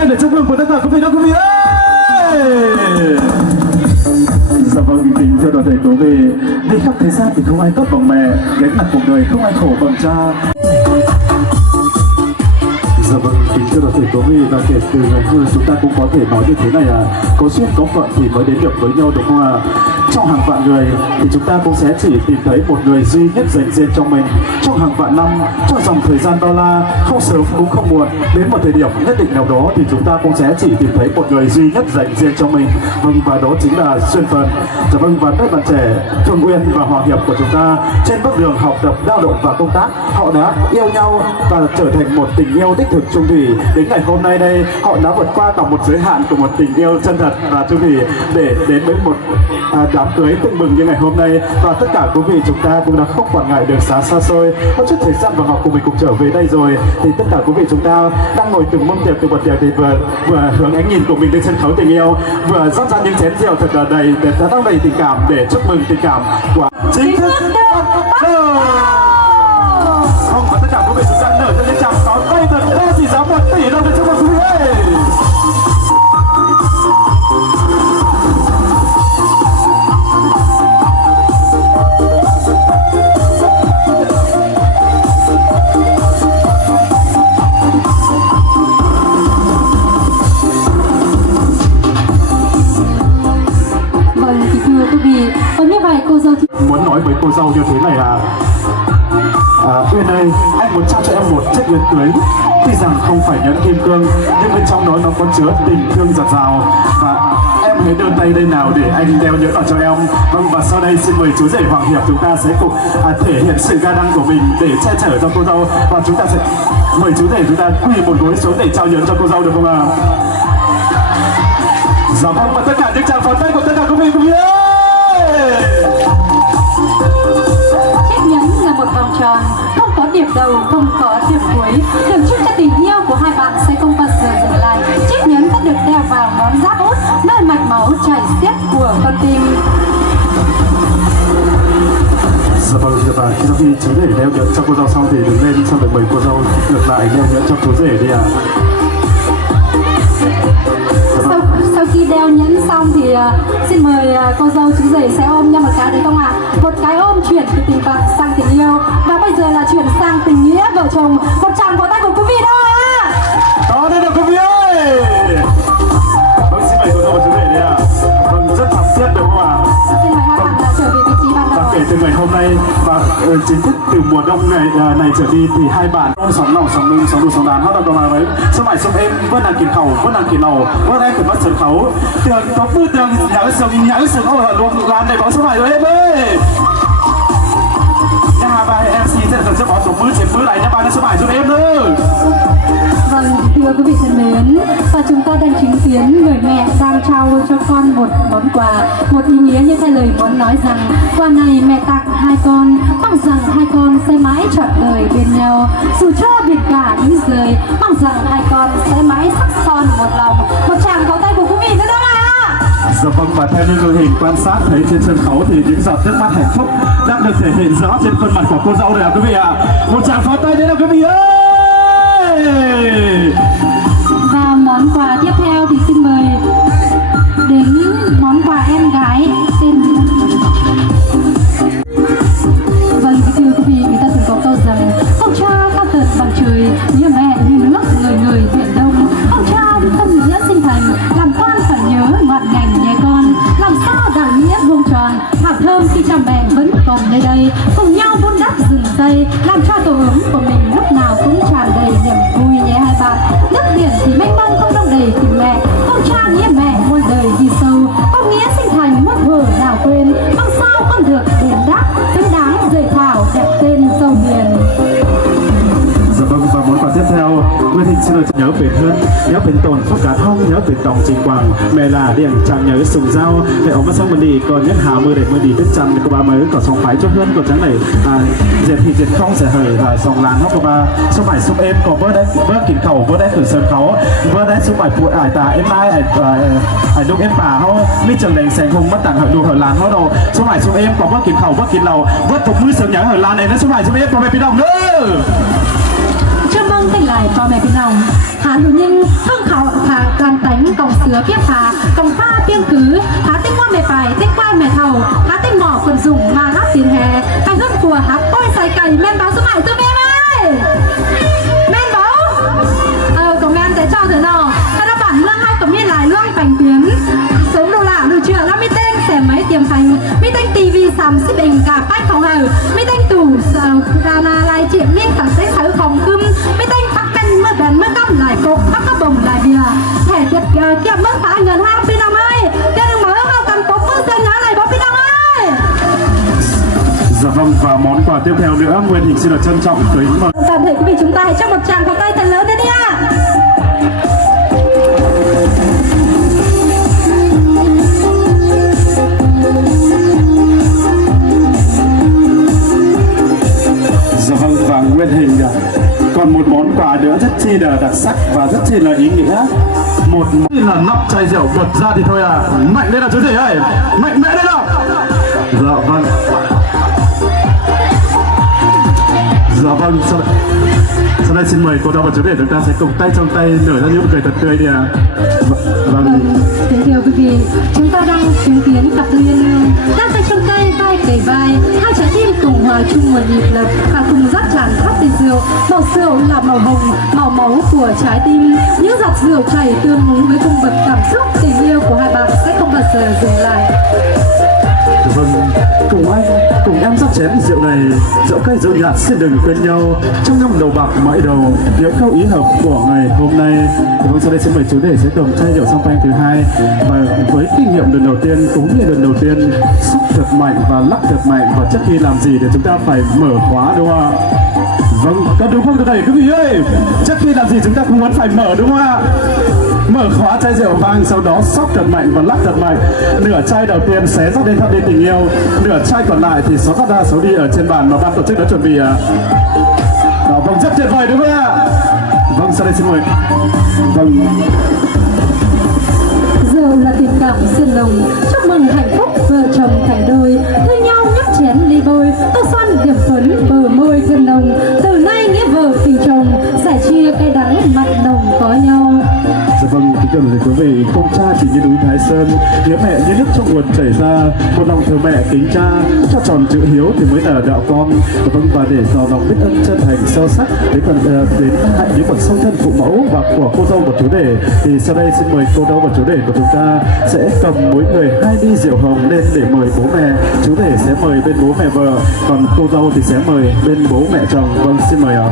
tay để chúc mừng của tất cả quý vị và quý vị ơi. Dạ vâng, kính thưa toàn thể quý vị, đi khắp thế gian thì không ai tốt bằng mẹ, gánh nặng cuộc đời không ai khổ bằng cha. Dạ vâng, kính thưa toàn thể quý vị, và kể từ ngày xưa chúng ta cũng có thể nói như thế này có duyên có phận thì mới đến được với nhau, đúng không ạ? Trong hàng vạn người thì chúng ta cũng sẽ chỉ tìm thấy một người duy nhất dành riêng cho mình. Trong hàng vạn năm, trong dòng thời gian bao la, không sớm cũng không muộn, đến một thời điểm nhất định nào đó thì chúng ta cũng sẽ chỉ tìm thấy một người duy nhất dành riêng cho mình. Vâng, và đó chính là duyên phận. Dạ vâng, và các bạn trẻ Phương Uyên và Hòa Hiệp của chúng ta trên bước đường học tập, lao động và công tác, họ đã yêu nhau và trở thành một tình yêu đích thực chung thủy. Đến ngày hôm nay đây, họ đã vượt qua cả một giới hạn của một tình yêu chân thật và chung thủy để đến với một đám cưới tưng bừng như ngày hôm nay. Và tất cả quý vị chúng ta cũng đã không quản ngại đường xá xa xôi, có chút thời gian và họ cùng mình cùng trở về đây rồi, thì tất cả quý vị chúng ta đang ngồi từng mâm tiệc từ bật tiệc thì vừa hướng ánh nhìn của mình lên sân khấu tình yêu, vừa rót ra những chén rượu thật là đầy để đang đầy tình cảm để chúc mừng tình cảm của chính thức không. Và tất cả quý vị chúng ta nở cho những tràng pháo tay thật to chỉ giá 1 tỷ đồng để chúc mừng quý vị ơi. Muốn nói với cô dâu như thế này Uyên ơi, anh muốn trao cho em một chiếc nhẫn cưới. Tuy rằng không phải nhẫn kim cương, nhưng bên trong đó nó có chứa tình thương giạt rào. Và em hãy đưa tay đây nào để anh đeo nhẫn vào cho em. Vâng, và sau đây xin mời chú rể Hoàng Hiệp chúng ta sẽ cùng thể hiện sự ga đăng của mình để che chở cho cô dâu. Và chúng ta sẽ mời chú rể chúng ta quỳ một gối xuống để trao nhẫn cho cô dâu được không ạ? Dạ vâng, và tất cả những tràng pháo tay của tất cả quý vị cùng nhé. Chiếc nhẫn là một vòng tròn, không có điểm đầu, không có điểm cuối, tượng trưng cho tình yêu của hai bạn sẽ không bao giờ dừng lại. Chiếc nhẫn đã được đeo vào ngón giáp út, nơi mạch máu chảy xiết của con tim. Dạ vâng, và khi sau khi chú rể đeo nhẫn cho cô dâu xong thì đứng lên, xong được mời cô dâu ngược lại đeo nhẫn cho chú rể đi ạ. Sau khi đeo nhẫn xong thì xin mời cô dâu chú rể sẽ ôm nhau một cái đấy không ạ? Một cái ôm chuyển từ tình bạn sang tình yêu, và bây giờ là chuyển sang tình nghĩa vợ chồng. Một tràng vỗ tay của quý vị đâu ạ? Đó, đây là quý vị ơi. Vâng, xin mời cô dâu và chú rể đi ạ. Vâng, rất thắm thiết đúng không ạ? Xin mời hai bạn trở về vị trí ban đầu. Và kể từ ngày hôm nay và chính thức từ mùa đông này trở đi thì hai bạn sóng lòng sóng lưng sóng đùi sóng đàn hát được còn đấy số mãi sông em vẫn đang kiệt khẩu vẫn đang kiệt lầu vẫn đang kiệt mất sân khấu tường có phương tường nhảy sừng ở luôn làm này bóng số mãi rồi em ơi. Nhà hai ba MC sẽ cần sẽ bỏ tổ mưa trên mưa này nha ba nó số mãi giúp em nữa. Vâng, thưa quý vị thân mến, và chúng ta đang chứng kiến người mẹ đang trao cho con một món quà, một ý nghĩa như thay lời muốn nói rằng quà này mẹ tặng hai con, mong rằng hai con sẽ mãi trọn đời bên nhau, dù cho biệt cả những rời, mong rằng hai con sẽ mãi sắc son một lòng. Một tràng pháo tay của quý vị nữa đó ạ. Dạ vâng, và theo như người hình quan sát thấy trên sân khấu thì những giọt nước mắt hạnh phúc đang được thể hiện rõ trên khuôn mặt của cô dâu rồi ạ quý vị ạ. Một tràng pháo tay đấy là quý vị ơi. Và món quà tiếp theo thì xin mời đến món quà em gái tên. Vâng, thưa quý vị, người ta từng có câu rằng ông cha cao tợt bằng trời, như mẹ như nước, người người biển đông. Ông cha tâm nghĩa sinh thành, làm quan phải nhớ ngọn ngành nhé con, làm sao đạo nghĩa vuông tròn, hạt thơm khi trăm bè vẫn còn nơi đây, cùng nhau vun đắp rừng cây, làm cho tổ ấm của mình lúc nào cũng tràn đầy niềm vui nhé hai bạn. Đất biển thì mênh mông không đông đầy tình mẹ, ông cha nghĩa mẹ muôn đời đi sâu, con nghĩa sinh thành muôn thuở nào quên, mong sao con được đền đáp xứng đáng rời thảo đẹp tên sâu biển. Dạ vâng, và món quà tiếp theo Nguyễn Thịnh xin được nhớ về hơn, nhớ về tồn phúc cả thông, nhớ về đồng trình quảng mẹ là điện chẳng nhớ sùng dao để ông xong mình đi còn nhất hào mưa để mới đi biết chăn của ba mới có sòng phái cho hơn của trắng này dệt thì dệt không sẽ hời và sòng làn nó của ba số phải số em có bớt đấy bớt kín khẩu bớt đấy khử sơn khấu bớt đấy số phải phụ ải tà em ai ải đúc em bà họ mi trường đèn sành hùng mất tặng hở đủ hở làn họ đâu số phải số em có bớt kín khẩu bớt kín lầu bớt phục mũi sớm nhớ hở làn này nó số phải số em có về phía đồng nữa. Chúc mừng nông tên lạiพ่อแม่พี่น้องหาหนูยิ่งท่องเขาหาการแต่งกองเสือเพียงผากองฟ้าเพียงขือหาเต้นว่าไม่ไปเต้นกว้ายแม่เท่าหาเต้นหมอกคนสุ่มมารับสินแห่ไปเพิ่มตัวหักต้อยใส่ไก่แม่นบ้าสมัยตัวแม่ไหมแม่นบ้าก็แม่นแต่เจ้าเถอะน้องธนบัตรเรื่องให้กับมีหลายเรื่องแต่งเปลี่ยนสมดูล่ะดูเชื่อแล้วไม่เต้นแสมไหมเตรียมไฟไม่เต้นทีวี30เองกาป้ายของเฮาไม่เต้นตู่ดานาลายเจียมเมี่ยงตัดเส้นสายของกึมไม่เต้นพักกันเมื่อแบนเมื่อกำหลายกบพักกระบ่มหลายเบียร์แถเจ็ดเก็บเมื่อฝาเงิน5ปีน้ำไม้แกนึงเหมือนเอากันกบเมื่อเส้นงานไหนบอกพี่น้ำไม้ Dạ vâng, và món quà tiếp theo nữa Nguyên Hình xin được trân trọng kính mời toàn thể quý vị chúng ta hãy cho một tràng pháo tay thật lớn lên đi ạ. Dạ vâng, và Nguyên Hình còn một món quà nữa rất chi là đặc sắc và rất chi là ý nghĩa. Một là nắp chai rượu bật ra thì thôi à. Mạnh lên nào chú rể ơi, mạnh mẽ lên nào. Dạ vâng. Dạ vâng, sau đây xin mời cô Đào và chú rể chúng ta sẽ cùng tay trong tay nở ra những cười thật tươi đi ạ. Vâng. Kính thưa quý vị, chúng ta đang chứng kiến cặp đôi uyên ương đang tay trong tay, vai kề vai, hai trái tim cùng hòa chung một nhịp đập và cùng dắt tràn khắp tình rượu. Màu rượu là màu hồng, màu máu của trái tim. Những giọt rượu chảy tương ứng với cung bậc cảm xúc tình yêu của hai bạn sẽ không bao giờ dừng lại. Vâng, cùng em dắt chén rượu này, rượu cây rượu nhạt xin đừng quên nhau trong năm đầu bạc mãi đầu. Những câu ý hợp của ngày hôm nay. Vâng, sau đây xin mời chú để sẽ cầm chai rượu champagne thứ hai và với kinh nghiệm lần đầu tiên cũng như lần đầu tiên xúc thật mạnh và lắc thật mạnh, và trước khi làm gì thì chúng ta phải mở khóa đúng không ạ? Vâng, có đúng không thầy quý vị ơi? Trước khi làm gì chúng ta cũng muốn phải mở đúng không ạ? Mở khóa chai rượu vang, sau đó xóc thật mạnh và lắc thật mạnh. Nửa chai đầu tiên xé rót lên thắp đi tình yêu, nửa chai còn lại thì xót ra xấu đi ở trên bàn mà ban tổ chức đã chuẩn bị ạ. Vâng, rất tuyệt vời đúng không ạ? Vâng, sau đây xin mời. Vâng. Rượu là tình cảm xuyên đồng, chúc mừng hạnh phúc vợ chồng thành đôi, thương nhau nhấp chén ly bôi, tô xoan điểm phấn bờ môi thân đồng. Từ nay nghĩa vợ tình chồng, sẻ chia cay đắng mặn nồng có nhau. Dạ vâng, kính thưa quý vị, công cha chỉ như núi Thái Sơn, nhớ mẹ như nước trong nguồn chảy ra, một lòng thờ mẹ kính cha, cho tròn chữ hiếu thì mới là đạo con. Vâng, và để tỏ lòng biết ơn chân thành sâu sắc đến hạnh đến còn sâu thân phụ mẫu và của cô dâu và chú rể, thì sau đây xin mời cô dâu và chú rể của chúng ta sẽ cầm mỗi người 2 ly rượu hồng lên để mời bố mẹ. Chú rể sẽ mời bên bố mẹ vợ, còn cô dâu thì sẽ mời bên bố mẹ chồng. Vâng, xin mời ạ.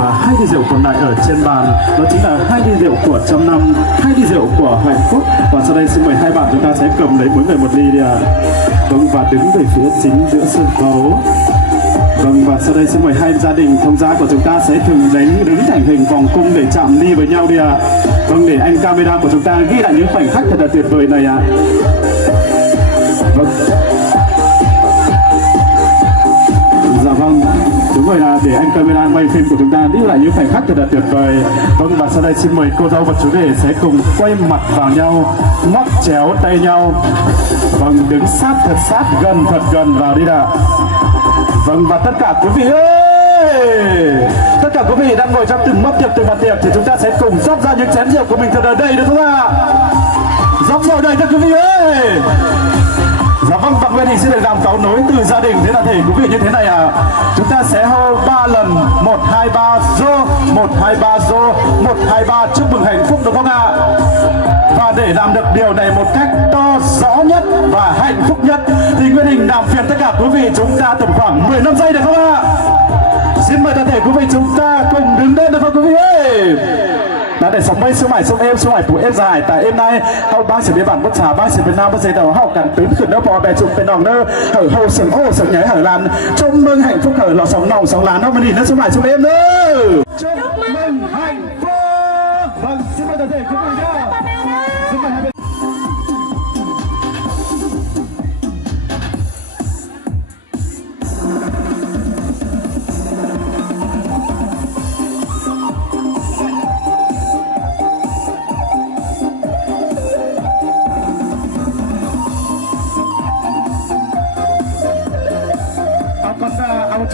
Và 2 ly rượu còn lại ở trên bàn, đó chính là 2 ly rượu của trăm năm, 2 ly rượu của hạnh phúc. Và sau đây xin mời hai bạn chúng ta sẽ cầm lấy mỗi người 1 ly đi ạ. Vâng, và đứng về phía chính giữa sân khấu. Vâng, và sau đây xin mời hai gia đình thông gia của chúng ta sẽ thường đứng thành hình vòng cung để chạm ly với nhau đi ạ. Vâng, để anh camera của chúng ta ghi lại những khoảnh khắc thật là tuyệt vời này ạ. Vâng. Dạ vâng, đúng rồi, là để anh camera quay phim của chúng ta ghi lại những khoảnh khắc thật là tuyệt vời. Vâng, và sau đây xin mời cô dâu và chú rể sẽ cùng quay mặt vào nhau, móc chéo tay nhau. Vâng, đứng sát thật gần vào đi ạ. Vâng, và tất cả quý vị ơi, tất cả quý vị đang ngồi trong từng mâm tiệc, từng bàn tiệc thì chúng ta sẽ cùng rót ra những chén rượu của mình thật là đầy được không ạ? Rót rượu đầy cho quý vị ơi. Dạ vâng, bạn Nguyên Hình xin được làm cáo nối từ gia đình thế là thể quý vị như thế này à. Chúng ta sẽ hô 3 lần, 1, 2, 3 rô, 1, 2, 3 rô, 1, 2, 3 chúc mừng hạnh phúc được không ạ? Và để làm được điều này một cách to rõ nhất và hạnh phúc nhất thì Nguyên Hình làm phiền tất cả quý vị chúng ta tầm khoảng 15 giây được không ạ? Xin mời toàn thể quý vị chúng ta cùng đứng lên được không quý vị ơi? Đã để sống mây xuống mải sông em phụ em dài tại em nay hậu bác sẽ đi bản bất trà bác sẽ Việt Nam bất giấy đầu hậu cản tướng khẩn nơ bò bè chụp bên nòng nơ hở hậu sừng ô sừng nháy hở lan chúc mừng hạnh phúc hở lò sóng nòng sóng lán nó mà nhìn nó xuống mải xuống em nữa. Chúc mừng hạnh phúc. Vâng, xin mời toàn thể quý vị nhá. Xin mời hai bên.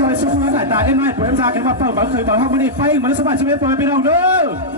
Cho em nay của em ra cái mặt phở mà khởi bảo học mới đi phay mà nó sẽ phải cho em phở bên nào nữa